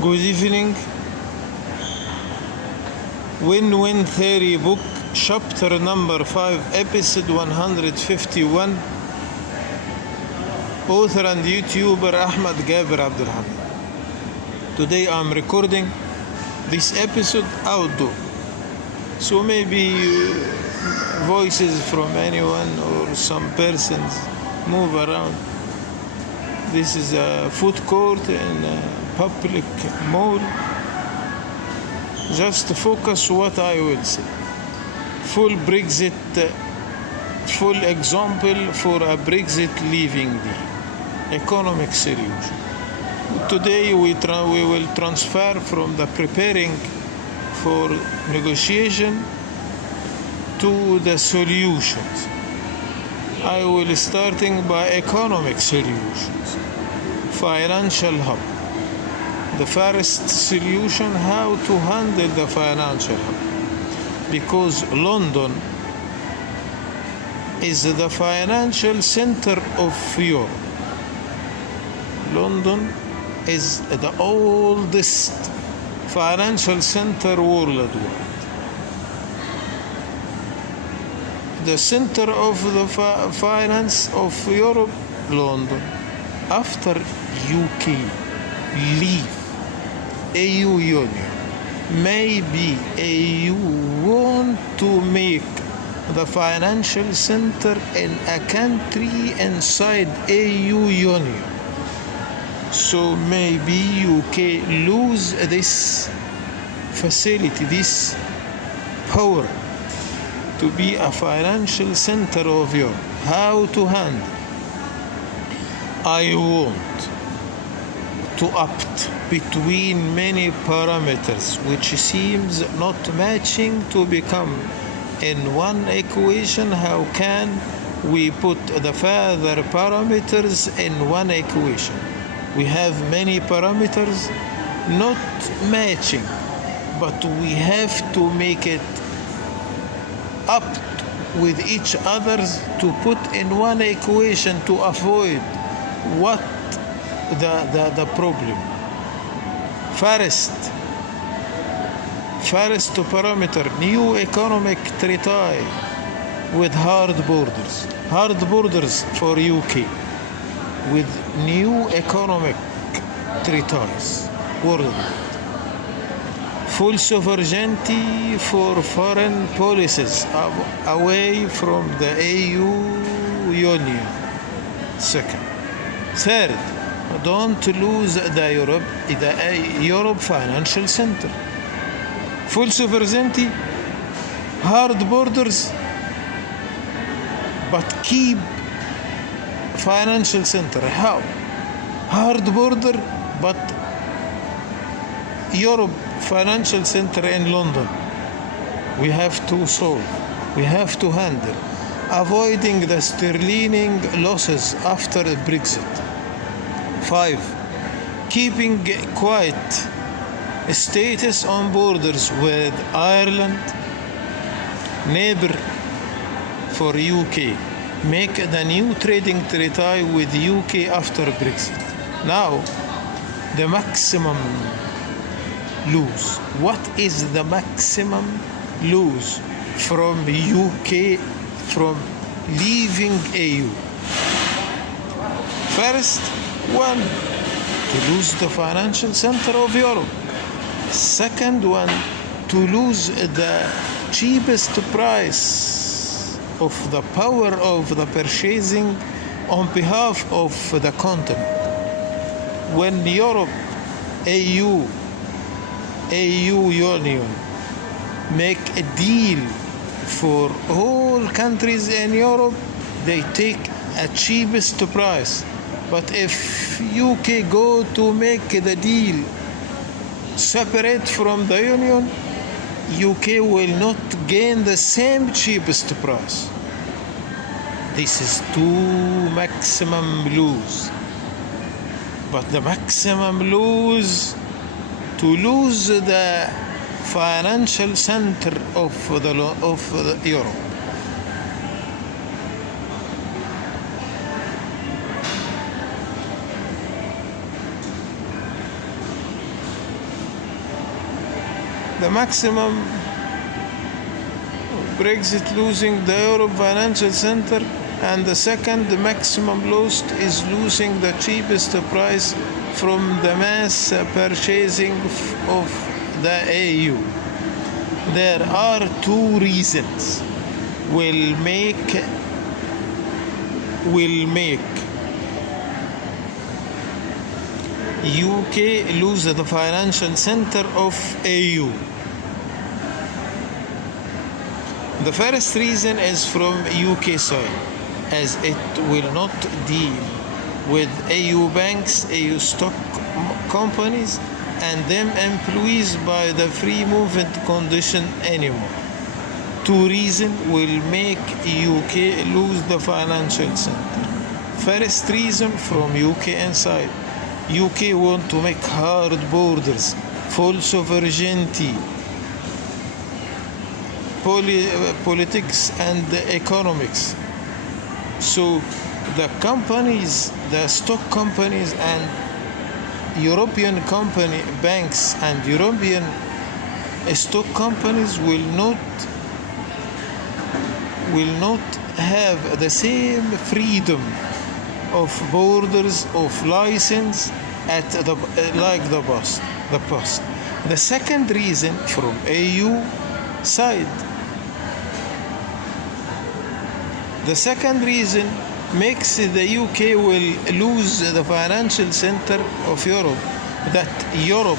Good evening. Win-Win Theory book, chapter number 5, episode 151. Author and YouTuber Ahmed Gaber Abdelhamid. Today I'm recording this episode outdoor, so maybe voices from anyone or some persons move around. This is a food court in a public mall. Just focus what I will say. Full Brexit, full example for a Brexit leaving the economic solution. Today we will transfer from the preparing for negotiation to the solutions. I will starting by economic solutions. Financial hub. The first solution, how to handle the financial hub, because London is the financial center of Europe. London is the oldest financial center worldwide. The center of the finance of Europe, London. After UK leave EU Union, maybe EU want to make the financial center in a country inside EU Union. So maybe UK lose this facility, this power to be a financial center of Europe. How to handle? I want to opt between many parameters which seems not matching to become in one equation. How can we put the further parameters in one equation? We have many parameters not matching, but we have to make it up with each other to put in one equation to avoid what the problem. First parameter, new economic treaty with hard borders for UK, with new economic treaties worldwide. Full sovereignty for foreign policies away from the EU Union. Second. Third, don't lose the Europe financial center. Full sovereignty, hard borders, but keep financial center. How? Hard border, but Europe financial center in London. We have to solve. We have to handle. Avoiding the sterling losses after Brexit. 5. Keeping quiet status on borders with Ireland, neighbor for UK. Make the new trading treaty with UK after Brexit. Now, the maximum lose. What is the maximum lose from UK from leaving EU? First one, to lose the financial center of Europe. Second one, to lose the cheapest price of the power of the purchasing on behalf of the continent. When Europe, EU Union make a deal for all countries in Europe, they take a cheapest price. But if UK go to make the deal separate from the Union, UK will not gain the same cheapest price. This is two maximum lose. But the maximum lose, to lose the financial center of Europe. The maximum Brexit losing the Europe financial center, and the second, the maximum lost is losing the cheapest price from the mass purchasing of the EU. There are two reasons will make UK lose the financial center of EU. The first reason is from UK side, as it will not deal with EU banks, EU stock companies, and them employees by the free movement condition anymore. Two reasons will make UK lose the financial center. First reason from UK inside. UK want to make hard borders, full sovereignty, politics and economics. So the companies, the stock companies and European company banks and European stock companies will not have the same freedom of borders of license at like the past. The second reason from EU side. The second reason makes the UK will lose the financial center of Europe, that Europe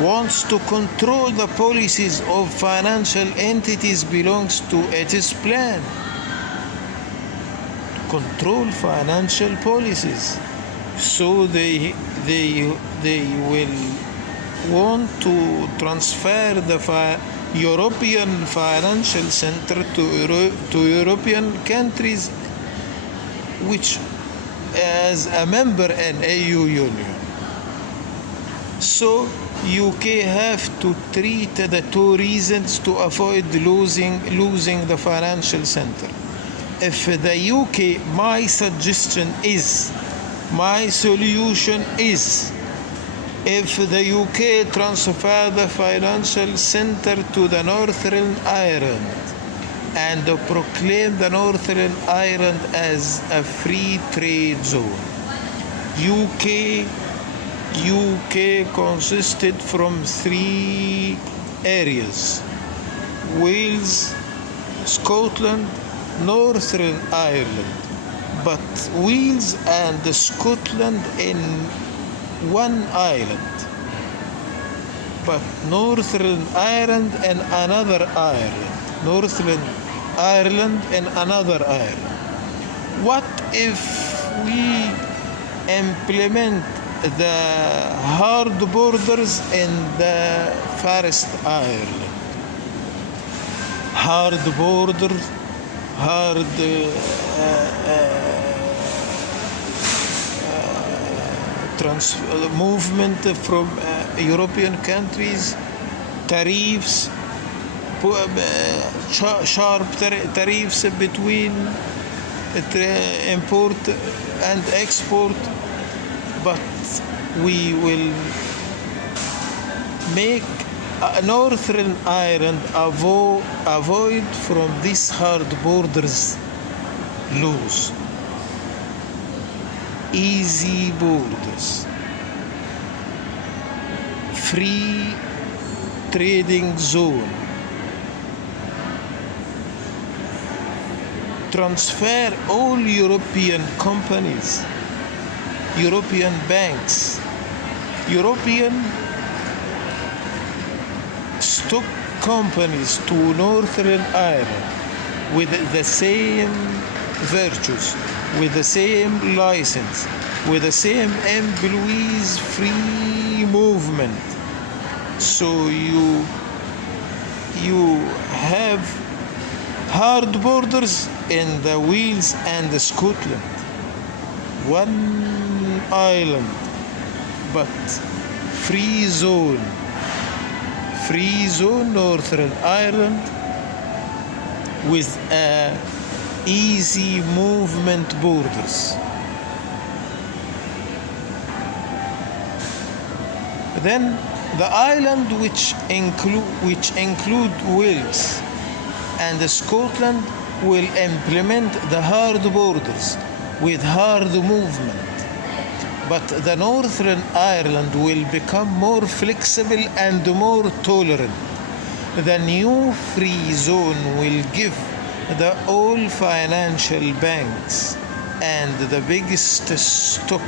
wants to control the policies of financial entities belongs to its plan. Control financial policies. So they will want to transfer the European financial center to European countries which as a member in EU Union. So UK have to treat the two reasons to avoid losing the financial center. If the UK, my solution is, if the UK transfer the financial center to the Northern Ireland and proclaim the Northern Ireland as a free trade zone. UK consisted from three areas: Wales, Scotland, Northern Ireland. But Wales and Scotland in one island, but Northern Ireland and another island. Northern Ireland and another island. What if we implement the hard borders in the first Ireland? Hard borders, hard movement from European countries, tariffs, sharp tariffs between import and export, but we will make Northern Ireland avoid from these hard borders lose. Easy borders, free trading zone, transfer all European companies, European banks, European stock companies to Northern Ireland with the same virtues, with the same license, with the same employees free movement. So you have hard borders in the Wales and the Scotland, one island, but free zone Northern Ireland with easy movement borders. Then The island, which include Wales and Scotland, will implement the hard borders with hard movement. But the Northern Ireland will become more flexible and more tolerant. The new free zone will give the all financial banks and the biggest stock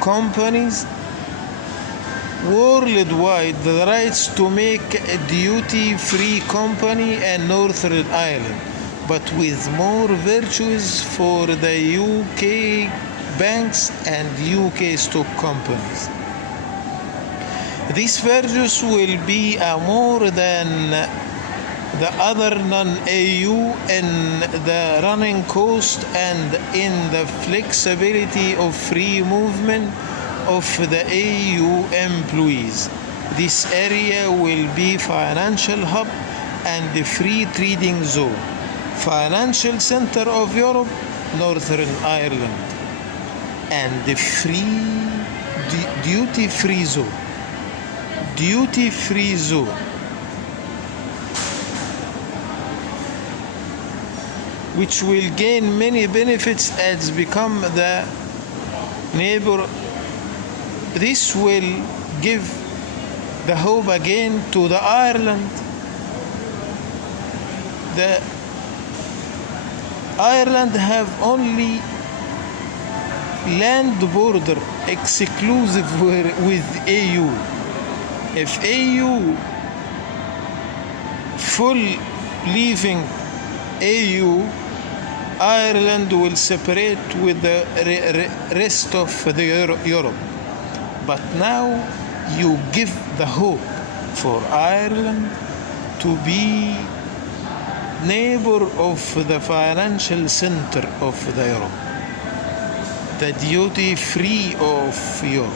companies worldwide the rights to make a duty-free company in Northern Ireland, but with more virtues for the UK banks and UK stock companies. These virtues will be more than the other non-EU in the running cost and in the flexibility of free movement of the EU employees. This area will be financial hub and the free trading zone, financial center of Europe, Northern Ireland, and the duty-free zone. Duty-free zone. Which will gain many benefits as become the neighbor. This will give the hope again to the Ireland. The Ireland have only land border exclusive with EU. If EU full leaving EU, Ireland will separate with the rest of the Europe. But now you give the hope for Ireland to be neighbor of the financial center of the Europe, the duty free of Europe.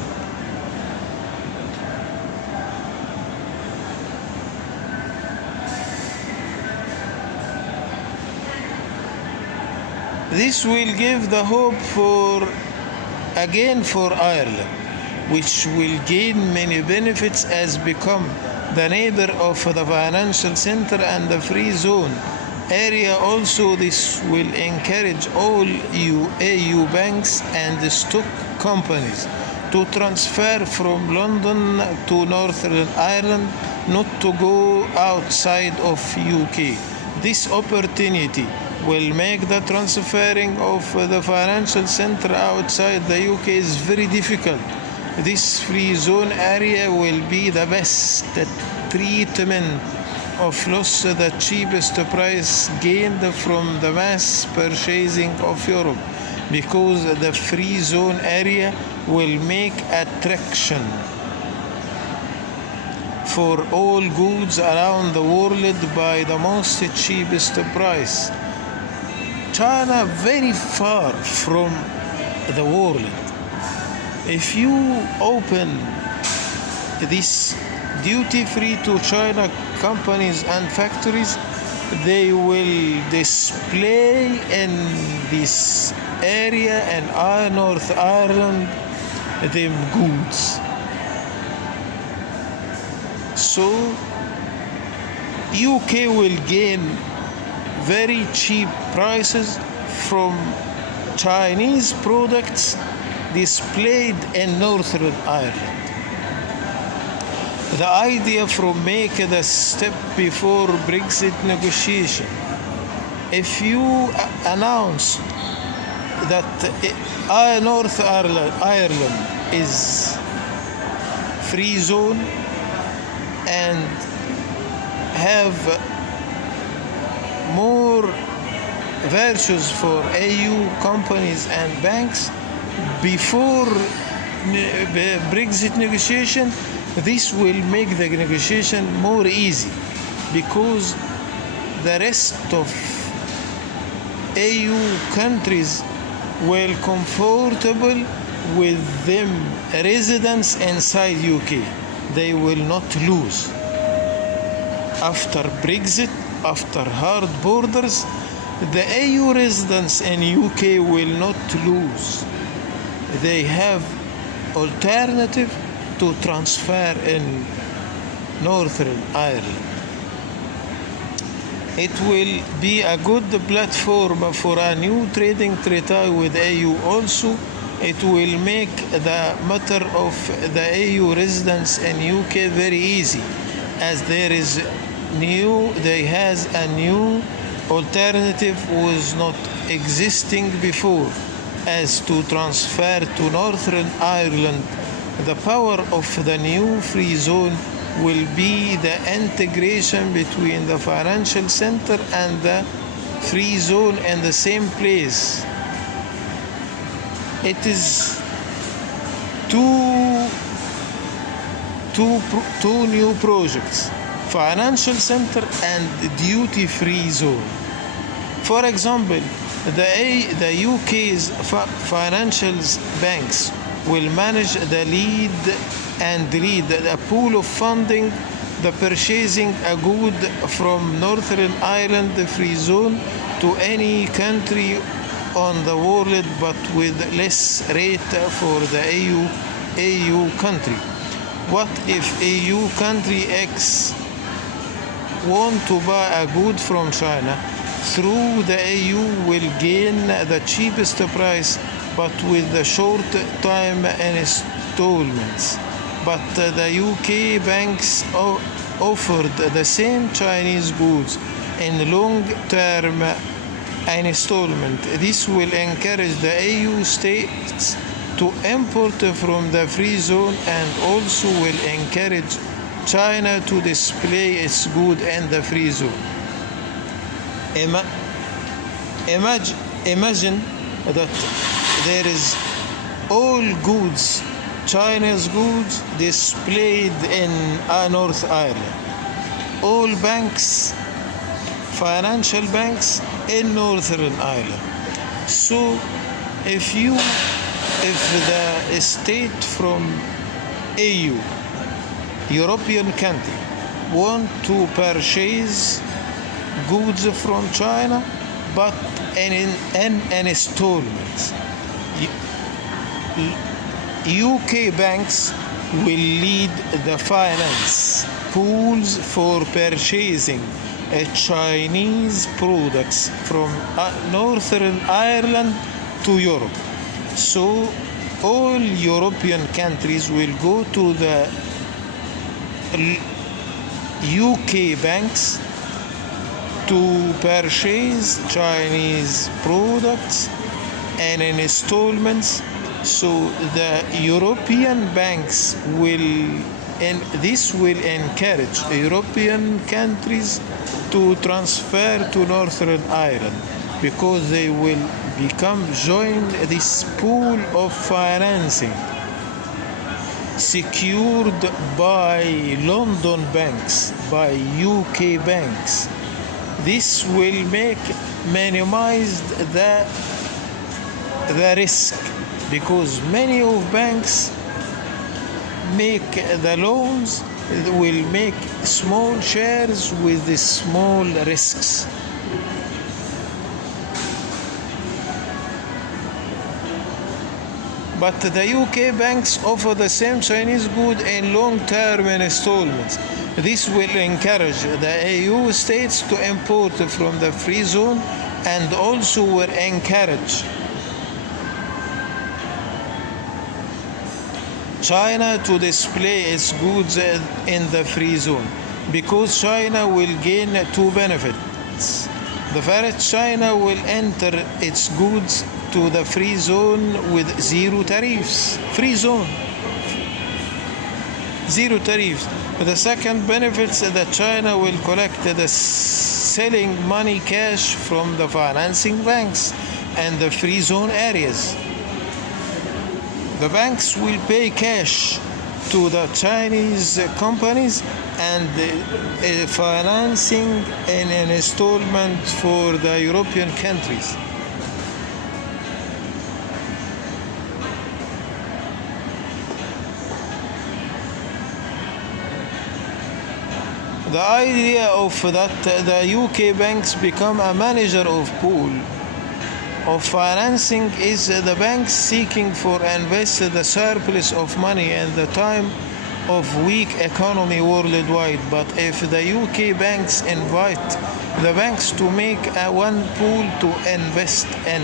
This will give the hope for Ireland, which will gain many benefits as become the neighbor of the financial center and the free zone area. Also, this will encourage all EU banks and stock companies to transfer from London to Northern Ireland, not to go outside of UK. This opportunity will make the transferring of the financial center outside the UK is very difficult. This free zone area will be the best treatment of loss, the cheapest price gained from the mass purchasing of Europe, because the free zone area will make attraction for all goods around the world by the most cheapest price. China very far from the world. If you open this duty-free to China companies and factories, they will display in this area in North Ireland them goods. So UK will gain very cheap prices from Chinese products displayed in Northern Ireland. The idea from make the step before Brexit negotiation. If you announce that North Ireland is free zone and have more virtues for EU companies and banks before Brexit negotiation, this will make the negotiation more easy, because the rest of EU countries will comfortable with them residents inside UK. They will not lose. After Brexit, after hard borders, the EU residents in UK will not lose. They have alternative to transfer in Northern Ireland. It will be a good platform for a new trading treaty with EU. Also, it will make the matter of the EU residents in UK very easy, as there has a new alternative was not existing before, as to transfer to Northern Ireland. The power of the new free zone will be the integration between the financial center and the free zone in the same place. It is two new projects: financial center and duty-free zone. For example, the UK's financial banks will manage the lead a pool of funding the purchasing a good from Northern Ireland free zone to any country on the world, but with less rate for the EU country. What if EU country X want to buy a good from China? Through the EU will gain the cheapest price, but with the short time installments. But the UK banks offered the same Chinese goods in long-term installment. This will encourage the EU states to import from the free zone, and also will encourage China to display its goods in the free zone. Imagine that there is all goods, China's goods, displayed in North Ireland. All banks, financial banks in Northern Ireland. So if the state from EU, European country, want to purchase goods from China, but in installments, UK banks will lead the finance pools for purchasing Chinese products from Northern Ireland to Europe. So all European countries will go to the UK banks to purchase Chinese products and in installments. So the European banks this will encourage European countries to transfer to Northern Ireland, because they will join this pool of financing secured by London banks, by UK banks. This will minimize the risk, because many of banks make the loans, will make small shares with the small risks. But the UK banks offer the same Chinese good in long-term installments. This will encourage the EU states to import from the free zone, and also will encourage China to display its goods in the free zone, because China will gain two benefits. The first, China will enter its goods to the free zone with zero tariffs. Free zone, zero tariffs. The second benefit is that China will collect the selling money cash from the financing banks and the free zone areas. The banks will pay cash to the Chinese companies and financing in an installment for the European countries. The idea of that the UK banks become a manager of pool of financing is the banks seeking for invest the surplus of money and the time of weak economy worldwide. But if the UK banks invite the banks to make one pool to invest in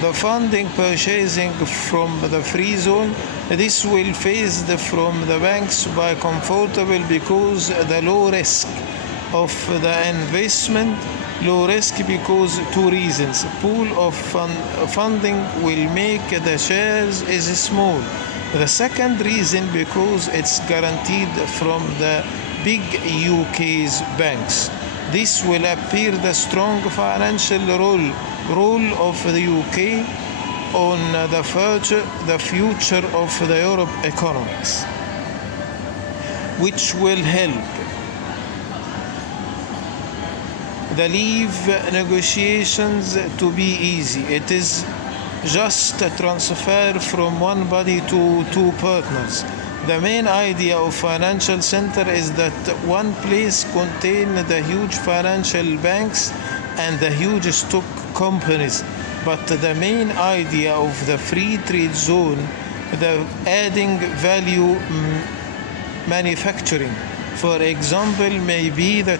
the funding purchasing from the free zone, this will phase from the banks by comfortable because the low risk of the investment. Low risk because two reasons. Pool of funding will make the shares is small. The second reason because it's guaranteed from the big UK's banks. This will appear the strong financial role of the UK on the future of the Europe economics, which will help the leave negotiations to be easy. It is just a transfer from one body to two partners. The main idea of financial center is that one place contains the huge financial banks and the huge stock companies. But the main idea of the free trade zone, the adding value manufacturing, for example, may be the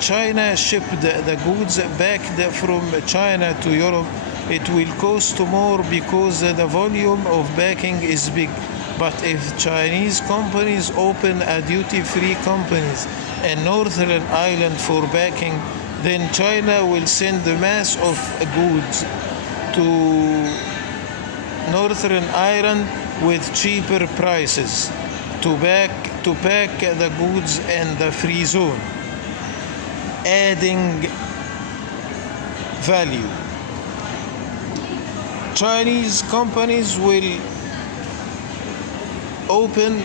China shipped the goods back from China to Europe. It will cost more because the volume of backing is big. But if Chinese companies open a duty-free companies in Northern Ireland for backing, then China will send the mass of goods to Northern Ireland with cheaper prices to pack the goods in the free zone, adding value. Chinese companies will open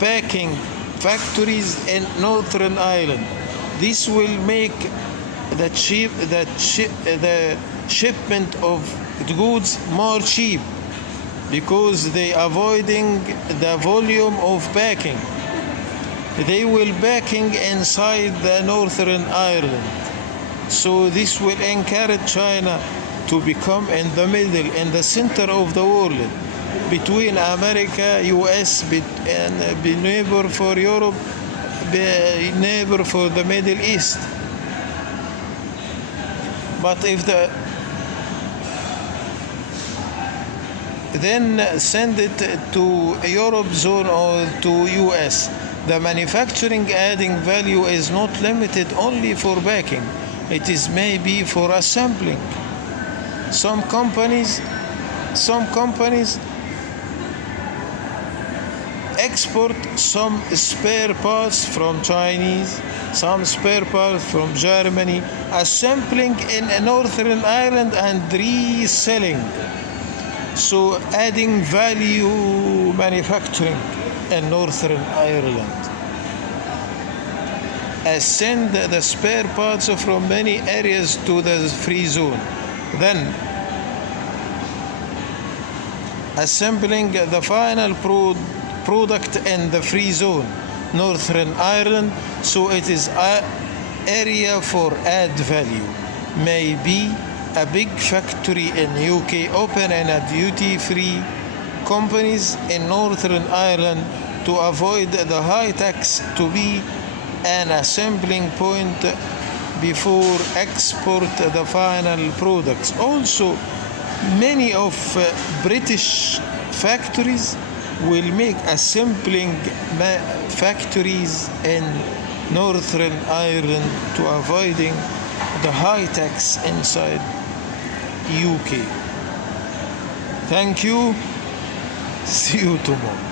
packing factories in Northern Ireland. This will make the shipment of the goods more cheap because they avoiding the volume of packing. They will packing inside the Northern Ireland. So this will encourage China to become in the middle, in the center of the world, between America, US, and be neighbor for Europe, be neighbor for the Middle East. But if then send it to Europe zone or to US. The manufacturing adding value is not limited only for packing. It is maybe for assembling. Some companies export some spare parts from Chinese, some spare parts from Germany, assembling in Northern Ireland and reselling. So adding value manufacturing in Northern Ireland. Send the spare parts from many areas to the free zone. Then assembling the final product in the free zone, Northern Ireland, so it is an area for add value. Maybe a big factory in UK open and a duty-free companies in Northern Ireland to avoid the high tax to be an assembling point before export the final products. Also, many of British factories will make assembling factories in Northern Ireland to avoiding the high tax inside UK. Thank you. See you tomorrow.